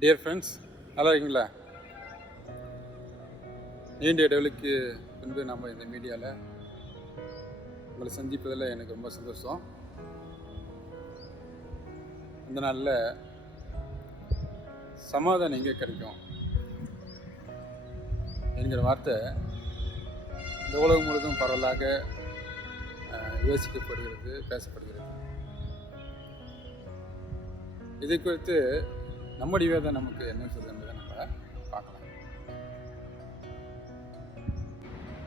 Dear friends, நல்லா இருக்கீங்களா? நீண்ட இடைவெளிக்கு பின்பு நம்ம இந்த மீடியாவில் உங்களை சந்திப்பதில் எனக்கு ரொம்ப சந்தோஷம். இந்த நாளில் சமாதானம் எங்கே கிடைக்கும் என்கிற வார்த்தை இந்த உலகம் முழுவதும் பரவலாக யோசிக்கப்படுகிறது, பேசப்படுகிறது. இதை குறித்து நம்முடைய வேதம் நமக்கு என்ன சொல்லுது என்பதை நம்ம பார்க்கலாம்.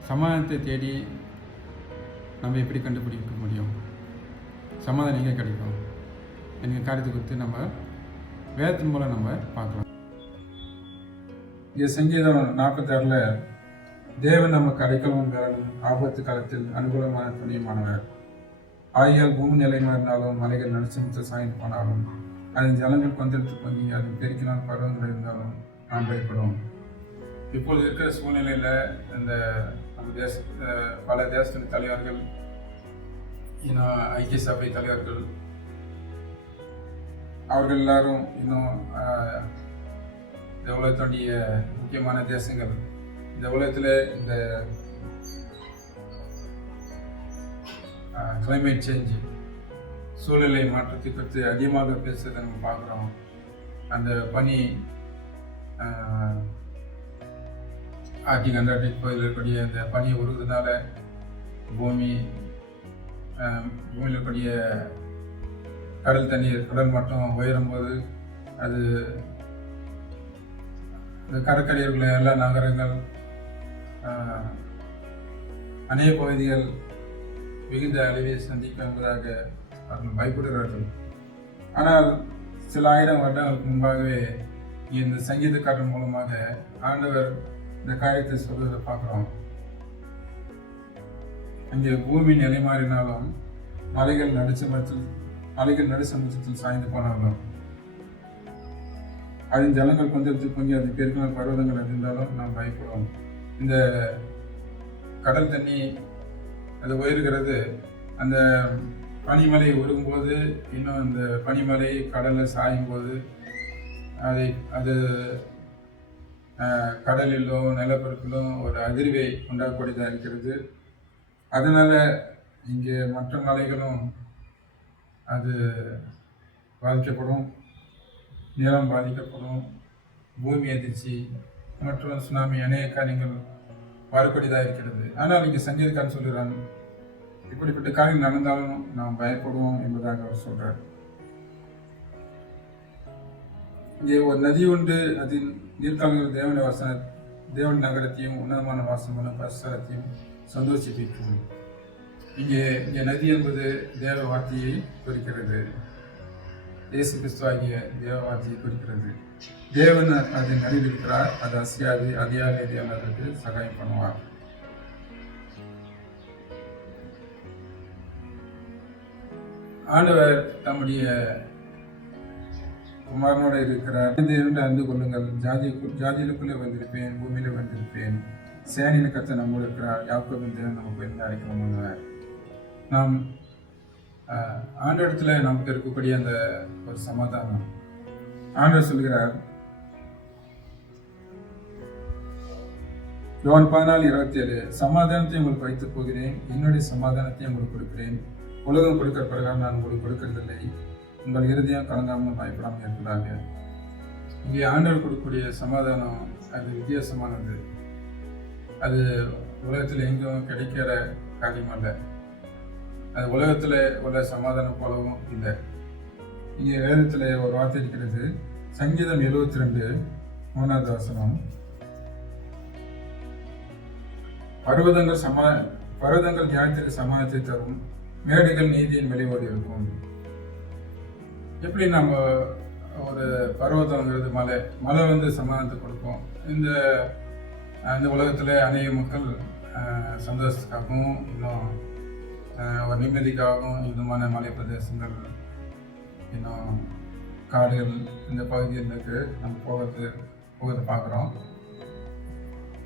சமாதானத்தை தேடி நம்ம எப்படி கண்டுபிடிக்க முடியும்? சமாதானம் எங்கே கிடைக்கும் என்கிற காரியத்தை குறித்து நம்ம வேதத்தின் மூலம் நம்ம பார்க்கலாம். இங்கே சங்கீதம் 46 தேவன் நமக்கு அடைக்கலமும் பெறணும், ஆபத்து காலத்தில் அனுகூலமான துணையுமானவர். ஆகியால் பூமி நிலை மாறினாலும் மலைகள் நடுச்சமத்து சாய்ந்து போனாலும் அதன் ஜலங்கள் கொந்தளித்து பொங்கி அதன் பெருக்கினால் பருவங்கள் இருந்தாலும் நாம் பயப்படுவோம். இப்பொழுது இருக்கிற சூழ்நிலையில் இந்த நம்ம பல தேசத்தின் தலைவர்கள், இன்னும் ஐக்கிய சபை தலைவர்கள், அவர்கள் எல்லாரும் இன்னும் இந்த உலகத்துடைய முக்கியமான தேசங்கள், இந்த உலகத்தில் இந்த கிளைமேட் சேஞ்சு, சூழ்நிலை மாற்றத்தை பற்றி அதிகமாக பேசுறதை நம்ம பார்க்குறோம். அந்த பனி ஆர்டிக் அண்டார்டிக் பகுதியில் இருக்கக்கூடிய அந்த பனி உருகுறதுனால பூமியில் இருக்கக்கூடிய கடல் தண்ணீர், கடல் மட்டம் உயரும் போது அது இந்த கடற்கரையில் உள்ள எல்லா நகரங்கள், அநேக பகுதிகள் மிகுந்த அழிவை சந்திக்கும் என்பதாக அவர்கள் பயப்படுகிறார்கள். ஆனால் சில ஆயிரம் வருடங்களுக்கு முன்பாகவே இந்த சங்கீதக்காரன் மூலமாக ஆண்டவர் இந்த காரியத்தை சொல்வதை பார்க்குறோம். அங்கே பூமி நிலை மாறினாலும் மலைகள் நடுசமுத்திரத்தில் சாய்ந்து போனாலும் அதன் ஜலங்கள் கொந்தளித்து பொங்கி அது பெருக்கினால் பர்வதங்கள் அறிந்தாலும் நாம் பயப்படுவோம். இந்த கடல் தண்ணி அது உயர்கிறது. அந்த பனிமலை உருகும்போது, இன்னும் அந்த பனிமலை கடலில் சாயும் போது அது கடலிலோ நிலப்பரப்பிலும் ஒரு அதிர்வை உண்டாக்கக்கூடியதாக இருக்கிறது. அதனால் இங்கே மற்ற மலைகளும் அது பாதிக்கப்படும், நிலம் பாதிக்கப்படும், பூமி அதிர்ச்சி மற்றும் சுனாமி, அநேக காரியங்கள் வரக்கூடியதாக இருக்கிறது. ஆனால் இங்கே சங்கீதக்காரன் சொல்கிறான், இப்படிப்பட்ட காரியம் நடந்தாலும் நாம் பயப்படுவோம் என்பதாக அவர் சொல்றார். இங்கே ஒரு நதி உண்டு, அதில் நீர்க்கால்கள் தேவன் நகரத்தையும் உன்னதமான வாசமான பரிசுத்தத்தையும் சந்தோஷிப்பிக்கும். இங்கே நதி என்பது தேவ வார்த்தையை குறிக்கிறது. இயேசு கிறிஸ்துவாகிய தேவ வார்த்தையை குறிக்கிறது. தேவன் அதை நடுவிருக்கிறார், அது அசையாது, அதிகாலை தேவனுக்கு சகாயம் பண்ணுவார். ஆண்டவர் தம்முடைய குமாரனோடு இருக்கிறார். என்று அறிந்து கொள்ளுங்கள், ஜாதிகளுக்குள்ளே வந்திருப்பேன், பூமியில வந்திருப்பேன். சேனின் கர்த்தர் நம்மோடு இருக்கிறார், யாக்கோபின் தேவன் நமக்கு என்ன அழைக்கணும். நாம் ஆண்டவரிடத்துல நமக்கு இருக்கக்கூடிய அந்த ஒரு சமாதானம். ஆண்டவர் சொல்கிறார், யோவான் 14:27, சமாதானத்தை உங்களுக்கு வைத்துப் போகிறேன், என்னுடைய சமாதானத்தை உங்களுக்கு கொடுக்கிறேன். உலகம் கொடுக்கிற பிரகாரம் நான் உங்களுக்கு கொடுக்கறதில்லை. உங்கள் இருதயம் கலங்காமல் பயப்படாமல் இருக்கிறாங்க. இங்கே ஆண்டவர் கொடுக்கக்கூடிய சமாதானம் அது வித்தியாசமானது. அது உலகத்தில் எங்கும் கிடைக்கிற காரியம் அல்ல. அது உலகத்தில் உள்ள சமாதானம் போலவும் இல்லை. இங்கே வேதத்தில் ஒரு வார்த்தை இருக்கிறது. சங்கீதம் 72:3 வசனம், பர்வதங்கள் நியாயத்திற்கு சமாதானத்தை தரும், மேடுகள் நீதியின் வெளியோடு இருக்கும். எப்படி நம்ம ஒரு பர்வதங்கிறது மலை சமாதானத்தை கொடுக்கும். இந்த உலகத்தில் அநேக மக்கள் சந்தோஷத்துக்காகவும் இன்னும் ஒரு நிம்மதிக்காகவும் இதுமான மலை பிரதேசங்கள், இன்னும் காடுகள், இந்த பகுதிகளுக்கு நம்ம போகிறத பார்க்குறோம்.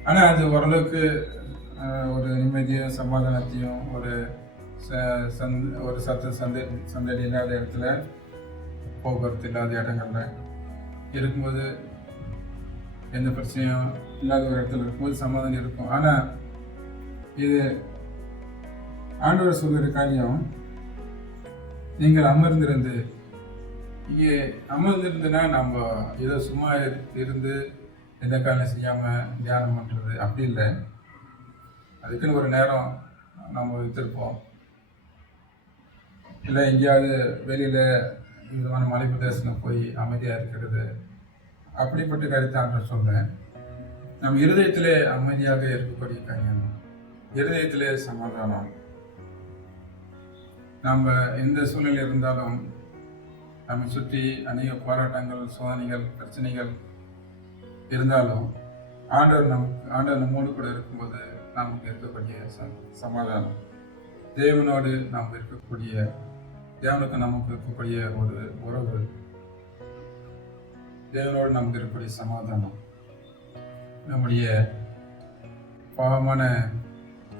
ஆனால் அது ஓரளவுக்கு ஒரு நிம்மதியும் சமாதானத்தையும் ஒரு சந்தடி இல்லாத இடத்துல, போக்குவரத்து இல்லாத இடங்கள்ல இருக்கும்போது எந்த பிரச்சனையும் இல்லாத ஒரு இடத்துல இருக்கும்போது சமாதானம் இருக்கும். ஆனால் இது ஆண்டவர் சொல்கிற காரியம், நீங்கள் அமர்ந்திருந்து, இங்கே அமர்ந்திருந்துன்னா நம்ம ஏதோ சும்மா இருந்து எந்த காரியம் செய்யாமல் தியானம் பண்ணுறது அப்படி இல்லை. அதுக்குன்னு ஒரு நேரம் நம்ம வைத்திருப்போம். இல்லை எங்கேயாவது வெளியில் விதமான மலை பிரதேசத்தில் போய் அமைதியாக இருக்கிறது, அப்படிப்பட்ட காரியத்தை நான் சொல்கிறேன். நம் இருதயத்திலே அமைதியாக இருக்கக்கூடிய காரியம், இருதயத்திலே சமாதானம். நம்ம எந்த சூழ்நிலை இருந்தாலும் நம்மை சுற்றி அநேக போராட்டங்கள், சோதனைகள், பிரச்சனைகள் இருந்தாலும் ஆண்டவர் நம்மோடு கூட இருக்கும்போது நமக்கு இருக்கக்கூடிய சமாதானம், தேவனோடு நாம் இருக்கக்கூடிய, தேவனுக்கு நமக்கு இருக்கக்கூடிய ஒரு உறவு, தேவனோடு நமக்கு இருக்கக்கூடிய சமாதானம், நம்முடைய பாவமான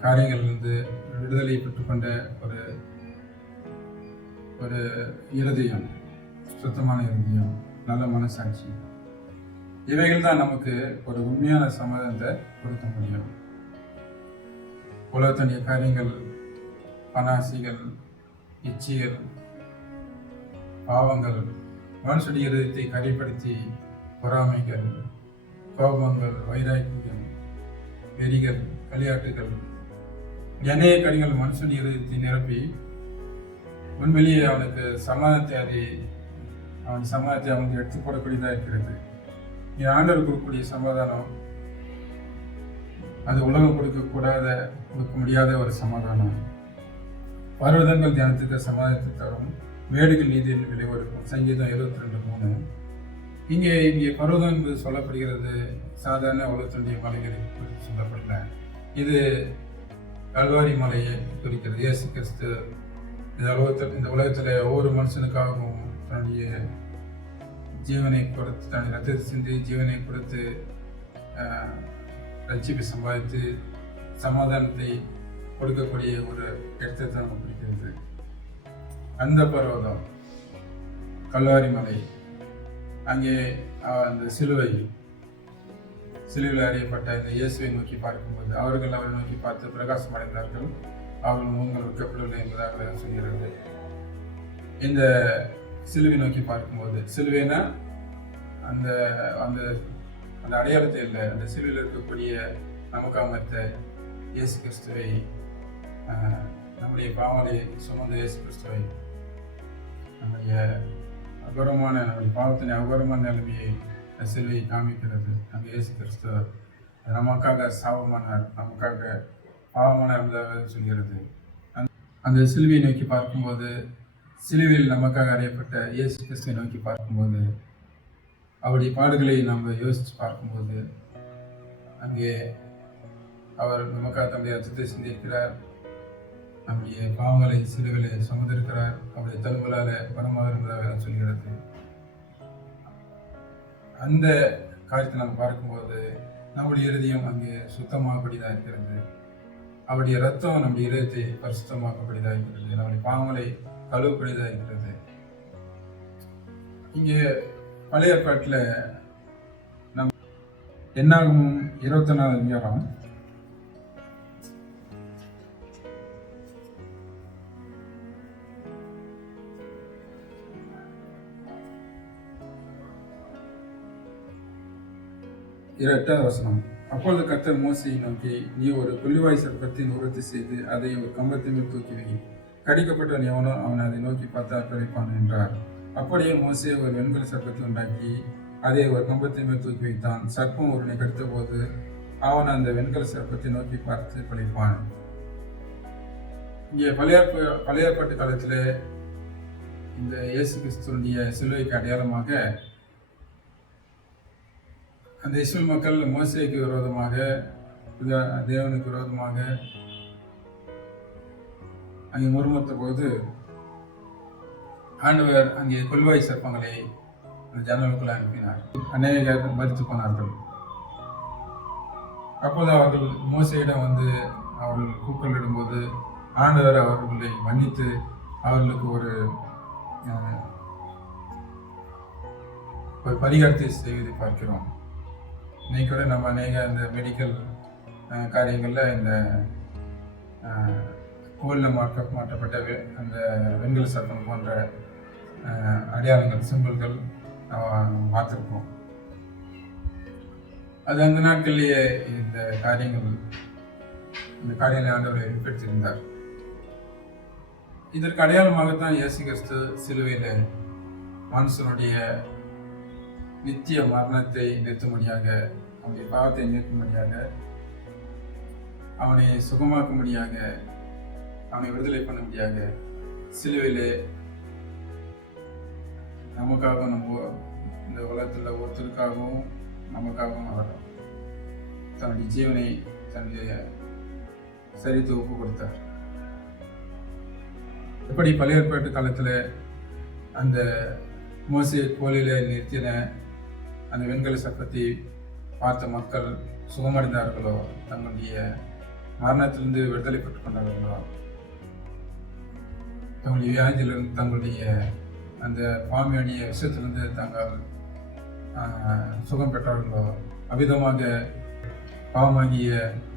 காரியங்களிலிருந்து விடுதலை பெற்றுக்கொண்ட ஒரு இருதயம், சுத்தமான இருதயம், நல்ல மனசாட்சி, இவைகள் தான் நமக்கு ஒரு உண்மையான சமாதானத்தை கொடுக்க முடியும். உலகத்துடைய காரியங்கள், பணாசிகள், இச்சைகள், பாவங்கள் மனுஷனுடைய இருதயத்தை கரைப்படுத்தி பொறாமைகள், கோபங்கள், வைராக்கியம், வெறிகள், களியாட்டுகள், அநேக காரியங்கள் மனுஷனுடைய இருதயத்தை நிரப்பி உண்மையிலேயே அவனுக்கு சமாதானத்தை அவனுக்கு எடுத்து போடக்கூடியதாக இருக்கிறது. ஆண்டவர் கொடுக்கக்கூடிய சமாதானம் அது உலகம் கொடுக்க முடியாத ஒரு சமாதானம். பர்வதங்கள் தியானத்துக்கு சமாதானத்தை தரும், மேடுகள் நீதியின் விலை கொடுக்கும். சங்கீதம் 72:3. இங்கே பர்வதம் என்பது சொல்லப்படுகிறது சாதாரண உலகத்துடைய மலைகளை குறித்து சொல்லப்படல. இது கல்வாரி மலையை குறிக்கிறது. இயேசு கிறிஸ்து இந்த உலகத்தில் ஒவ்வொரு மனுஷனுக்காகவும் தன்னுடைய ஜீவனை கொடுத்து, தன்னுடைய ரத்தத்தை சிந்தி ஜீவனை கொடுத்து ரட்சிப்பை சம்பாதித்து சமாதானத்தை கொடுக்கக்கூடிய ஒரு இடத்தை தான் நம்ம பிடிக்கிறது. அந்த பர்வதம் கல்வாரி மலை, அங்கே அந்த சிலுவையில் அறியப்பட்ட இந்த இயேசுவை நோக்கி பார்க்கும்போது அவர்கள் அவரை நோக்கி பார்த்து பிரகாசம் அடைந்தார்கள், அவர்கள் முகங்கள் வைக்கப்படவில்லை என்பதாக சொல்கிறது. இந்த சிலுவை நோக்கி பார்க்கும்போது, சிலுவைனா அந்த அந்த அந்த அடையாளத்தை இல்லை, அந்த சிலுவையில் இருக்கக்கூடிய நமக்காமத்த இயேசு கிறிஸ்துவை, நம்முடைய பாவங்களை சுமந்த இயேசு கிறிஸ்துவை, நம்முடைய பாவத்தின் அகோரமான நிலைமையை சிலுவை காமிக்கிறது. நம்ம இயேசு கிறிஸ்து நமக்காக சாபமானார், நமக்காக பாவமான என்பதாக சொல்கிறது. அந்த சிலுவையை நோக்கி பார்க்கும்போது, சிலுவையில் நமக்காக அறையப்பட்ட இயேசு கிறிஸ்துவை நோக்கி பார்க்கும்போது, அவருடைய பாடுகளை நம்ம யோசித்து பார்க்கும்போது, அங்கே அவர் நமக்காக தம்முடைய ரத்தத்தை சிந்திருக்கிறார், நம்முடைய பாவங்களை சிலுவையில் சுமந்திருக்கிறார், அவருடைய தழும்பலால் குணமாக இருந்ததாக சொல்கிறது. அந்த காரியத்தை நம்ம பார்க்கும்போது நம்முடைய இருதயம் அங்கே சுத்தமாகக்கூடியதாக இருக்கிறது. அவருடைய ரத்தம் நம்முடைய இதயத்தை பரிசுத்தமாக்கக்கூடியதாக இருக்கிறது, நம்முடைய பாவங்களை கழுவக்கூடியதாக இருக்கிறது. இங்கே பழைய ஏற்பாட்டில் என்னாகமும் 24 அதிகாரம் 8வது வசனம். அப்பொழுது கர்த்தர் மோசேயை நோக்கி, நீ ஒரு கொள்ளிவாய் சர்ப்பத்தின் உருவத்தை செய்து அதை ஒரு கம்பத்தின் மேல் தூக்கி வை, கடிக்கப்பட்டவன் எவனோ அவன் அதை நோக்கி பார்த்து பிழைப்பான் என்றார். அப்படியே மோசே ஒரு வெண்கல சர்ப்பத்தை உண்டாக்கி அதை ஒரு கம்பத்தின் மேல் தூக்கி வைத்தான். சர்ப்பம் ஒருவனை கடித்த போது அவன் அந்த வெண்கல சர்ப்பத்தை நோக்கி பார்த்து பிழைப்பான். இங்கே பழைய ஏற்பாட்டு காலத்தில் இந்த இயேசு கிறிஸ்துவனுடைய சிலுவைக்கு அடையாளமாக அந்த இஸ்ரேல் மக்கள் மோசேக்கு விரோதமாக, தேவனுக்கு விரோதமாக அங்கே முறுமுறுத்த போது ஆண்டவர் அங்கே கொள்வாய் சர்ப்பங்களை அந்த ஜனங்களுக்குள்ள அனுப்பினார். அநேகர் மரித்து போனார்கள். அப்போது அவர்கள் மோசையிடம் வந்து அவர்கள் கூக்குரலிடும்போது ஆண்டவர் அவர்களை மன்னித்து அவர்களுக்கு ஒரு பரிகாரத்தை செய்வதை பார்க்கிறோம். இன்னைக்கு கூட நம்ம அநேக இந்த மெடிக்கல் காரியங்களில் இந்த கோலில் மாற்றப்பட்ட அந்த வெண்கல சர்ப்பம் போன்ற அடையாளங்கள், சிம்பிள்கள் பார்த்துருக்கோம். அது அந்த நாட்களிலேயே இந்த காரியங்களை ஆண்டவர் வெளிப்படுத்தியிருந்தார். இதற்கு அடையாளமாகத்தான் இயேசு கிறிஸ்து சிலுவையில் மனுஷனுடைய நித்திய மரணத்தை நிறுத்தும்படியாக, அவனுடைய பாவத்தை நிறுத்தும்படியாக, அவனை சுகமாக்கும்படியாக, அவனை விடுதலை பண்ணும்படியாக சிலுவையிலே நமக்காகவும் இந்த உலகத்தில் ஒருத்தருக்காகவும் நமக்காகவும் அவர் தன்னுடைய ஜீவனை தன்னுடைய சரித்து ஒப்பு கொடுத்தார். எப்படி பழைய ஏற்பாட்டு காலத்தில் அந்த மோசே கோலிலே நிறுத்தின அந்த வெண்கல சர்ப்பத்தை பார்த்த மக்கள் சுகமடைந்தார்களோ, தங்களுடைய மரணத்திலிருந்து விடுதலை பெற்றுக் கொண்டார்களோ, தங்களுடைய வியாதியிலிருந்து, தங்களுடைய அந்த பாம்பியுடைய விஷத்திலிருந்து தாங்கள் சுகம் பெற்றார்களோ, அவ்விதமாக பாவமாகிய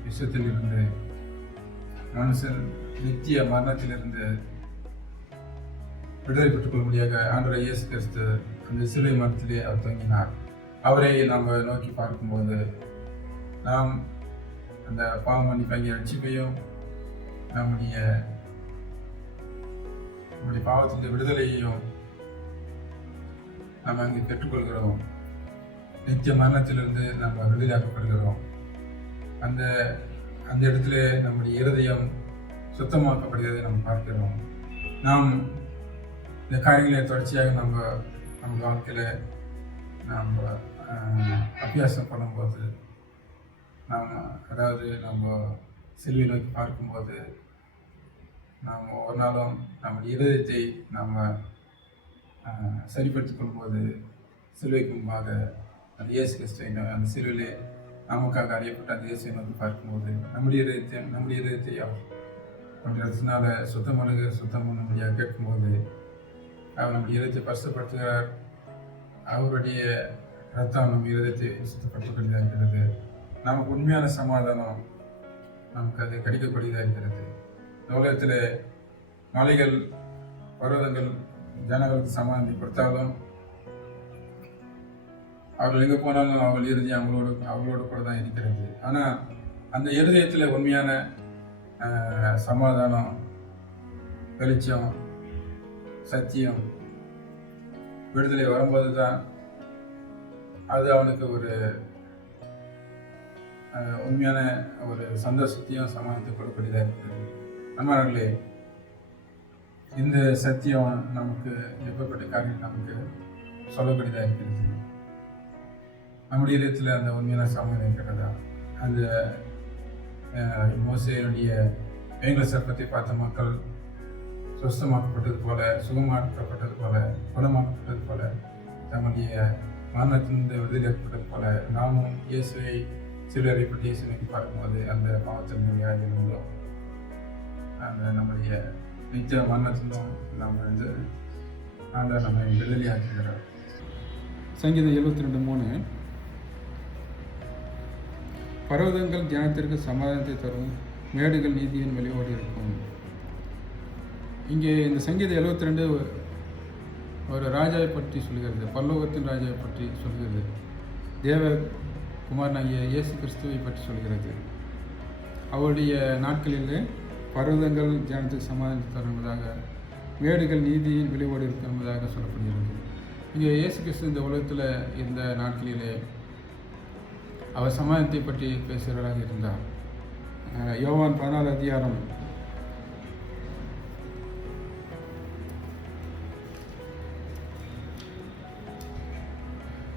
விஷத்தில் இருந்து மனுஷன் நித்திய மரணத்திலிருந்து விடுதலை பெற்றுக் கொள்ளும்படியாக ஆண்டவராகிய இயேசு கிறிஸ்து அந்த சிலுவை மரத்திலே அவர் தொங்கினார். அவரை நாம் நோக்கி பார்க்கும்போது நாம் அந்த பாவமன்னிப்பாகிய ரட்சிப்பையும் நம்முடைய பாவத்தின் விடுதலையையும் நாம் அங்கே பெற்றுக்கொள்கிறோம். நித்திய மரணத்திலிருந்து நம்ம விடுதலையாக்கப்படுகிறோம். அந்த அந்த இடத்துல நம்முடைய இருதயம் சுத்தமாக்கப்படுகிறதை நம்ம பார்க்கிறோம். நாம் இந்த காரியங்களை தொடர்ச்சியாக நம்ம வாழ்க்கையில் நாம் அபியாசம் பண்ணும்போது, நம்ம சிலுவை நோக்கி பார்க்கும்போது, நாம் ஒரு நாளும் நம்முடைய இருதயத்தை நாம் சரிப்படுத்திக் கொள்ளும்போது, சிலுவைக்கு முன்பாக அந்த இயேசு கிறிஸ்துவை அந்த சிலுவையிலே நமக்காக அறியப்பட்ட அந்த இயேசுவை நோக்கி பார்க்கும்போது நம்முடைய இதயத்தை அவருடைய ரத்தினால சுத்தம் பண்ணும்படியாக கேட்கும்போது அவர் நம்முடைய இதயத்தை பரிசுத்தப்படுத்துகிறார். அவருடைய ரத்தம் நம்ம இதயத்தை சுத்தப்படுத்தக்கூடியதாக இருக்கிறது. நமக்கு உண்மையான சமாதானம் நமக்கு அது கிடைக்கக்கூடியதாக இருக்கிறது. இந்த உலகத்தில் மலைகள், பர்வதங்கள் ஜனங்களுக்கு சமாதானம் கொடுத்தாலும், அவர்கள் எங்கே போனாலும் அவர்கள் இருதயம் அவங்களோட கூட தான் இருக்கிறது. ஆனால் அந்த இருதயத்தில் உண்மையான சமாதானம், வெளிச்சம், சத்தியம், விடுதலை வரும்போது தான் அது அவனுக்கு ஒரு உண்மையான ஒரு சந்தோஷத்தையும் சமாதானத்தை கொடுக்கக்கூடியதாக இருக்கிறது. அன்பானவர்களே, இந்த சத்தியம் நமக்கு எப்பப்பட்ட காரியம் நமக்கு சொல்லக்கூடியதாக இருக்கிறது. நம்முடைய இடத்துல அந்த உண்மையான சமாதானம் இருக்கிறதா? அந்த மோசேயினுடைய வெண்கல சர்ப்பத்தை பார்த்த மக்கள் சுத்தமாக்கப்பட்டது போல, சுகமாக்கப்பட்டது போல, குணமாக்கப்பட்டது போல, தங்களுடைய மரணத்திலிருந்து விடுதலையாக்கப்பட்டது போல, நாமும் இயேசுவை சிலுவைப்பட்டு இயேசுவை பார்க்கும்போது அந்த பாவத்தின் வியாதியிலிருந்தோ அந்த நம்முடைய நித்திய மரணத்திலும் நம்மை விடுதலையாக்குகிறார். சங்கீதம் 72:3 பர்வதங்கள் தியானத்திற்கு சமாதானத்தை தரும், மேடுகள் நீதியின் வெளியோடு இருக்கும். இங்கே இந்த சங்கீதம் 72 ஒரு ராஜாவை பற்றி சொல்கிறது, பரலோகத்தின் ராஜாவை பற்றி சொல்கிறது, தேவகுமாரனாகிய இயேசு கிறிஸ்துவை பற்றி சொல்கிறது. அவருடைய நாட்களில் பர்வதங்கள் தியானத்துக்கு சமாதானத்தை தரும் என்பதாக, மேடுகள் நீதியின் வெளியோடு இருக்கும் என்பதாக சொல்லப்படுகிறது. இங்கே இயேசு கிறிஸ்து இந்த உலகத்தில் இருந்த நாட்களிலே அவர் சமாதானத்தை பற்றி பேசுகிறவராக இருந்தார். யோவான் 14 அதிகாரம்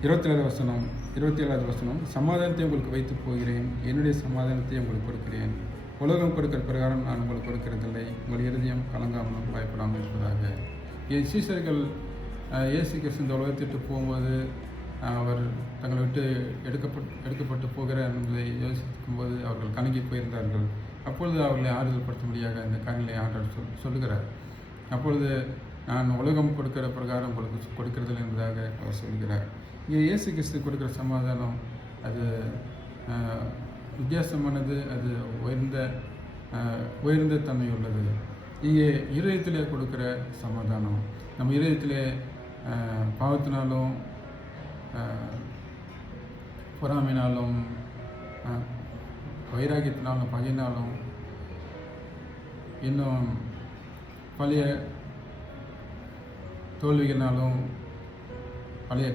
27வது வசனம், சமாதானத்தை உங்களுக்கு வைத்து போகிறேன், என்னுடைய சமாதானத்தை உங்களுக்கு கொடுக்கிறேன். உலகம் கொடுக்கிற பிரகாரம் நான் உங்களுக்கு கொடுக்கிறதில்லை. உங்கள் இருதயம் கலங்காமலும் பயப்படாமல் இருப்பதாக. என் சீசர்கள் இயேசு கிறிஸ்து இந்த உலகத்திட்டு போகும்போது அவர் தங்களை விட்டு எடுக்கப்பட்டு போகிற என்பதை யோசிக்கும்போது அவர்கள் கலங்கி போயிருந்தார்கள். அப்பொழுது அவர்களை ஆறுதல் படுத்தும்படியாக இந்த காரியங்களை ஆண்டவர் சொல்லுகிறார். அப்பொழுது நான் உலகம் கொடுக்கிற பிரகாரம் உங்களுக்கு கொடுக்கிறதில்லை என்பதாக அவர் சொல்கிறார். இங்கே இயேசு கிறிஸ்து கொடுக்குற சமாதானம் அது வித்தியாசமானது, அது உயர்ந்த தன்மை உள்ளது. இங்கே இருதயத்திலே கொடுக்குற சமாதானம் நம்ம இருதயத்திலே பாவத்தினாலும் பொறாமையினாலும் வைராக்கியத்தினாலும் பகையினாலும் இன்னும் பழைய தோல்விகளினாலும் பழைய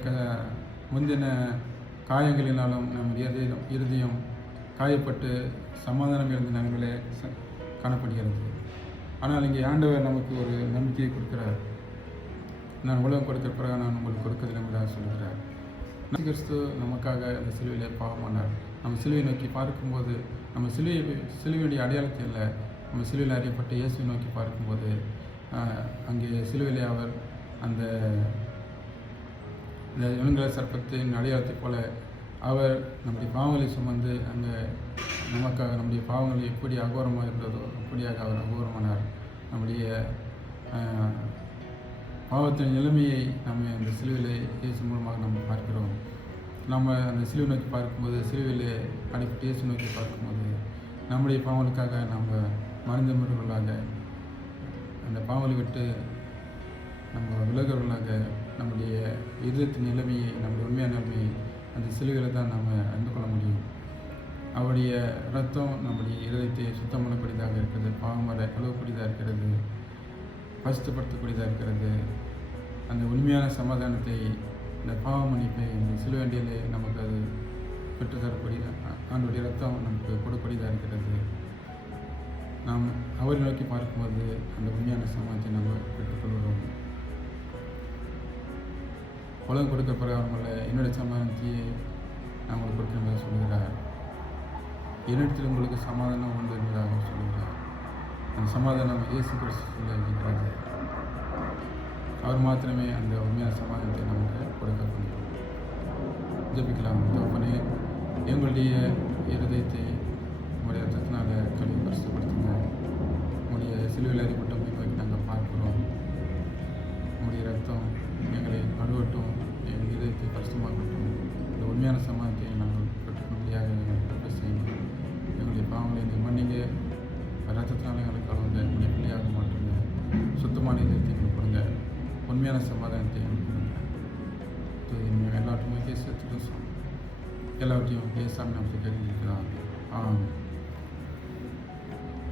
முந்தின காயங்களினாலும் நம்ம இருதயம் காயப்பட்டு சமாதானம் இருந்த நிலைமையிலே காணப்படுகிறது. ஆனால் இங்கே ஆண்டவர் நமக்கு ஒரு நம்பிக்கையை கொடுக்கிறார். நான் உலகம் கொடுக்கிற பிறகு நான் உங்களுக்கு கொடுக்கவில்லை என்பதாக சொல்கிறார். கிறிஸ்து நமக்காக அந்த சிலுவையிலே பாவமானார். நம்ம சிலுவை நோக்கி பார்க்கும்போது நம்ம சிலுவையுடைய அடையாளத்தை இல்லை, நம்ம சிலுவையில் அறியப்பட்ட இயேசுவை நோக்கி பார்க்கும்போது அங்கே சிலுவையிலே அவர் அந்த வெண்கல சர்ப்பத்தின் அடையாளத்தை போல அவர் நம்முடைய பாவங்களை சுமந்து அங்கே நமக்காக நம்முடைய பாவங்கள் எப்படி அகோரமாக இருந்ததோ அப்படியாக அவர் அகோரமானார். நம்முடைய பாவத்தின் நிலைமையை நம்ம அந்த சிலுவையிலே இயேசு மூலமாக நம்ம பார்க்கிறோம். நம்ம அந்த சிலுவை நோக்கி பார்க்கும்போது, சிலுவையிலே அடிப்பட்டு இயேசு நோக்கி பார்க்கும்போது நம்முடைய பாவங்களுக்காக நம்ம மறைந்தவர்களாக அந்த பாவங்களை விட்டு நம்ம விலகுவர்களாக நம்முடைய இதயத்தின் நிலைமையை, நம்முடைய உண்மையான நிலைமையை அந்த சிலுவையில் தான் நம்ம அறிந்து கொள்ள முடியும். அவருடைய ரத்தம் நம்முடைய இதயத்தை சுத்தம் பண்ணக்கூடியதாக இருக்கிறது, பாவங்களை கழுவக்கூடியதாக இருக்கிறது, பரிசுத்தப்படுத்தக்கூடியதாக இருக்கிறது. அந்த உண்மையான சமாதானத்தை, இந்த பாவ மன்னிப்பை இந்த சிலுவையிலே நமக்கு அது பெற்றுத்தரக்கூடிய ஆண்டுடைய ரத்தம் நமக்கு கொடுக்கக்கூடியதாக இருக்கிறது. நாம் அவரை நோக்கி பார்க்கும்போது அந்த உண்மையான சமாதானத்தை நம்ம பெற்றுக்கொள்கிறோம். உலகம் கொடுக்க பிரகாரமல்ல, என்னுடைய சமாதானத்தையே நான் உங்களுக்கு கொடுக்க சொல்கிறார். என்னிடத்தில் உங்களுக்கு சமாதானம் உண்டு என்பதாக சொல்கிறார். அந்த சமாதானம் இயேசு கிறிஸ்துவில் இருக்கிறது. அவர் மாத்திரமே அந்த உண்மையான சமாதானத்தை நமக்கு கொடுக்க முடியும். ஜெபிக்கலாம். தகப்பனே, எங்களுடைய இருதயத்தை உங்களுடைய ரத்தத்தினால கல்வி பரிசுப்படுத்துங்க. உங்களுடைய சிலுவையில் அறிப்பட்ட மீன்பை நாங்கள் பார்க்கிறோம். உங்களுடைய ரத்தம் எங்களை கழுவட்டும், எங்கள் இதயத்தை பரிசுமாக்கட்டும். இந்த உண்மையான சமாதானத்தை நாங்கள் பெற்றுக்கொள்ளையாக எங்களுக்கு செய்யணும். எங்களுடைய பாவங்களை நீங்கள் மன்னிங்க, ரத்தத்தினால எங்களுக்கு கலந்து எங்களுடைய பிள்ளையாக மாற்றுங்க. சுத்தமான இதயத்தை எங்களுக்கு கொடுங்க. உண்மையான சமாதானத்தை எங்களுக்கு கொடுங்க. எல்லாவற்றையுமே சேர்த்துட்டு எல்லாவற்றையும் பேசாமல் நமக்கு கேள்வி இருக்கிறாங்க.